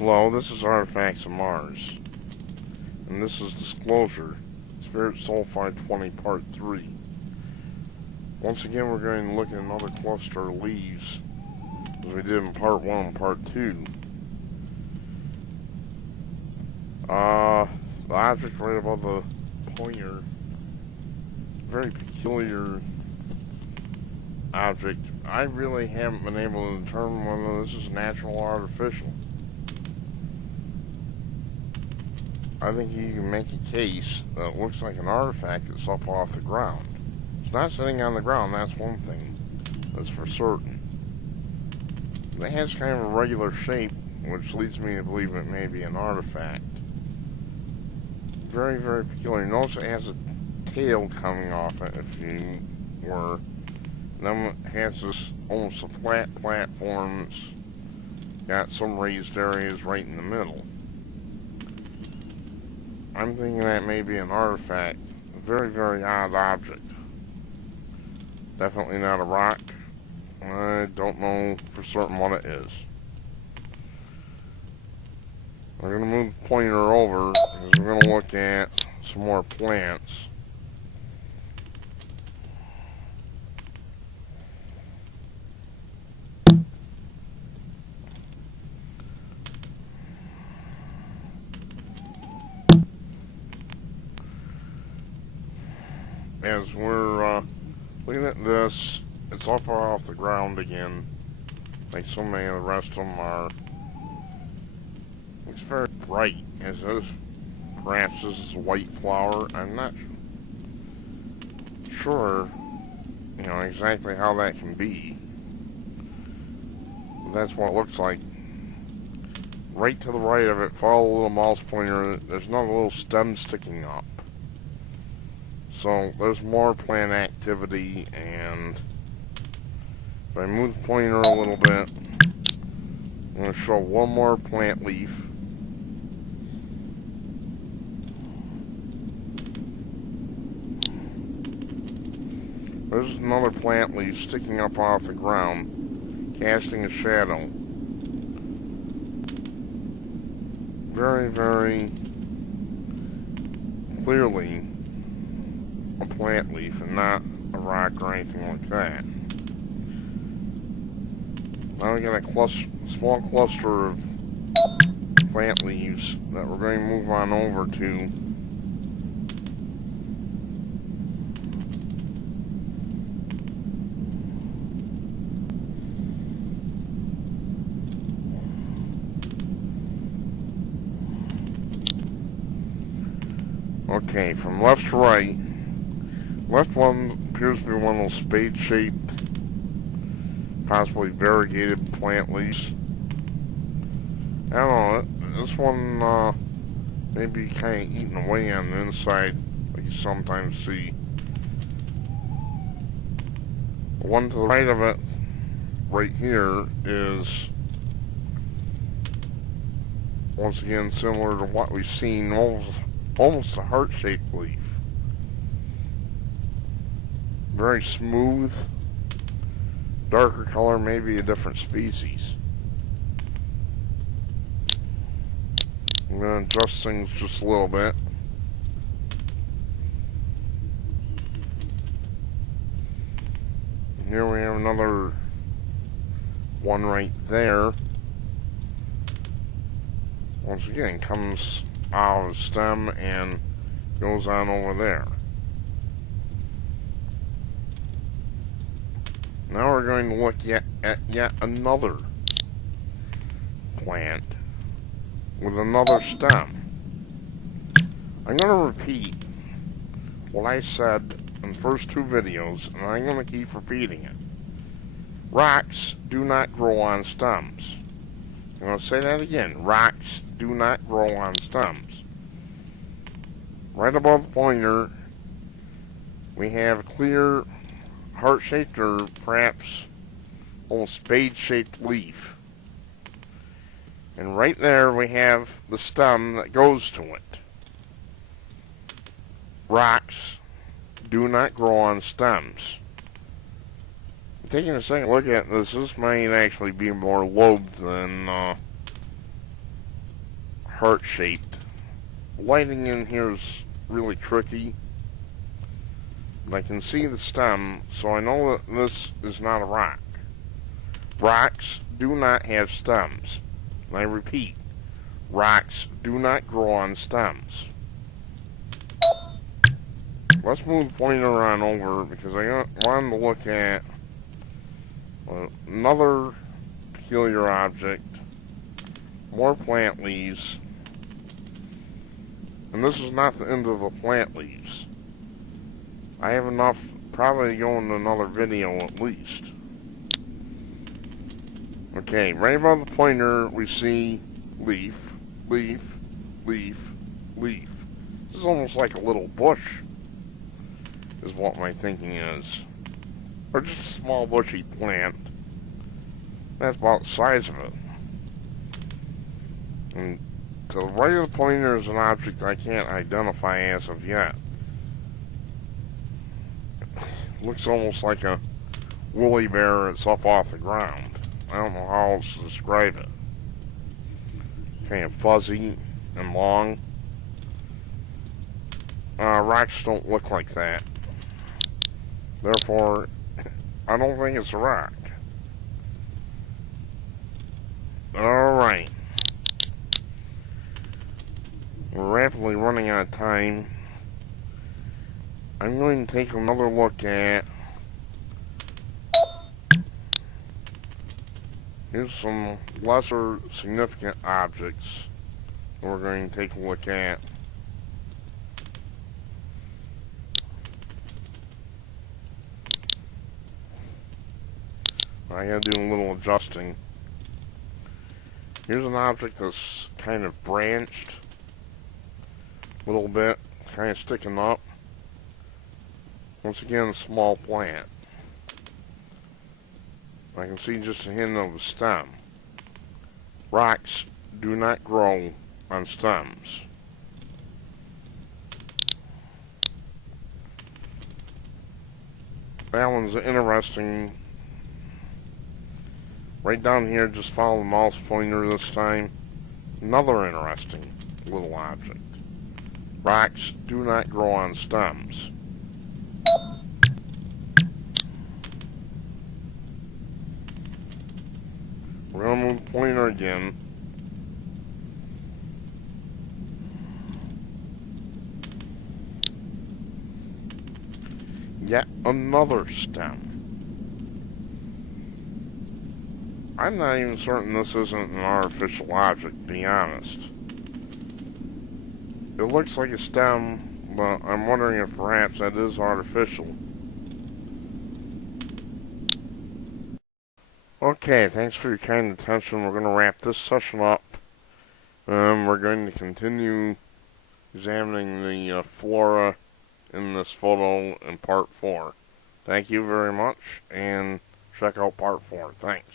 Hello, this is Artifacts of Mars, and this is Disclosure, Spirit Sulfide 20 Part 3. Once again, we're going to look at another cluster of leaves, as we did in Part 1 and Part 2. The object right above the pointer, very peculiar object. I really haven't been able to determine whether this is natural or artificial. I think you can make a case that it looks like an artifact that's up off the ground. It's not sitting on the ground, that's one thing. That's for certain. It has kind of a regular shape, which leads me to believe it may be an artifact. Very, very peculiar. Notice it has a tail coming off it, if you were. Then it has this almost a flat platform that's got some raised areas right in the middle. I'm thinking that may be an artifact. A very, very odd object. Definitely not a rock. I don't know for certain what it is. We're going to move the pointer over because we're going to look at some more plants. As we're looking at this, it's up off the ground again, like so many of the rest of them are. Looks very bright. As this, perhaps this is a white flower. I'm not sure, exactly how that can be. But that's what it looks like. Right to the right of it, follow the little mouse pointer. There's another little stem sticking up. So there's more plant activity, and if I move the pointer a little bit, I'm going to show one more plant leaf. There's another plant leaf sticking up off the ground, casting a shadow. Very, very clearly a plant leaf and not a rock or anything like that. Now we got a small cluster of plant leaves that we're going to move on over to. Okay, from left to right. Left one appears to be one of those spade-shaped, possibly variegated plant leaves. I don't know, this one may be kind of eaten away on the inside, like you sometimes see. The one to the right of it, right here, is once again similar to what we've seen, almost a heart-shaped leaf. Very smooth, darker color, maybe a different species. I'm going to adjust things just a little bit. And here we have another one right there. Once again, comes out of the stem and goes on over there. Now we're going to look at yet another plant with another stem. I'm going to repeat what I said in the first two videos, and I'm going to keep repeating it. Rocks do not grow on stems. I'm going to say that again. Rocks do not grow on stems. Right above the pointer, we have a clear heart-shaped or perhaps almost spade-shaped leaf. And right there we have the stem that goes to it. Rocks do not grow on stems. Taking a second look at this, this might actually be more lobed than heart-shaped. Lighting in here is really tricky. But I can see the stem, so I know that this is not a rock. Rocks do not have stems. And I repeat, rocks do not grow on stems. Let's move the pointer on over because I wanted to look at another peculiar object, more plant leaves, and this is not the end of the plant leaves. I have enough probably to go into another video at least. Okay, right above the pointer we see leaf, leaf, leaf, leaf. This is almost like a little bush, is what my thinking is. Or just a small bushy plant. That's about the size of it. And to the right of the pointer is an object I can't identify as of yet. Looks almost like a woolly bear that's up off the ground. I don't know how else to describe it. Kind of fuzzy and long. Rocks don't look like that. Therefore, I don't think it's a rock. Alright. We're rapidly running out of time. I'm going to take another look at... Here's some lesser significant objects that we're going to take a look at. I gotta do a little adjusting. Here's an object that's kind of branched a little bit, kind of sticking up. Once again, a small plant. I can see just a hint of a stem. Rocks do not grow on stems. That one's interesting. Right down here, just follow the mouse pointer this time. Another interesting little object. Rocks do not grow on stems. We're going to move the pointer again. Yet another stem. I'm not even certain this isn't an artificial object, to be honest. It looks like a stem, but I'm wondering if perhaps that is artificial. Okay, thanks for your kind attention. We're going to wrap this session up. We're going to continue examining the flora in this photo in part 4. Thank you very much, and check out part 4. Thanks.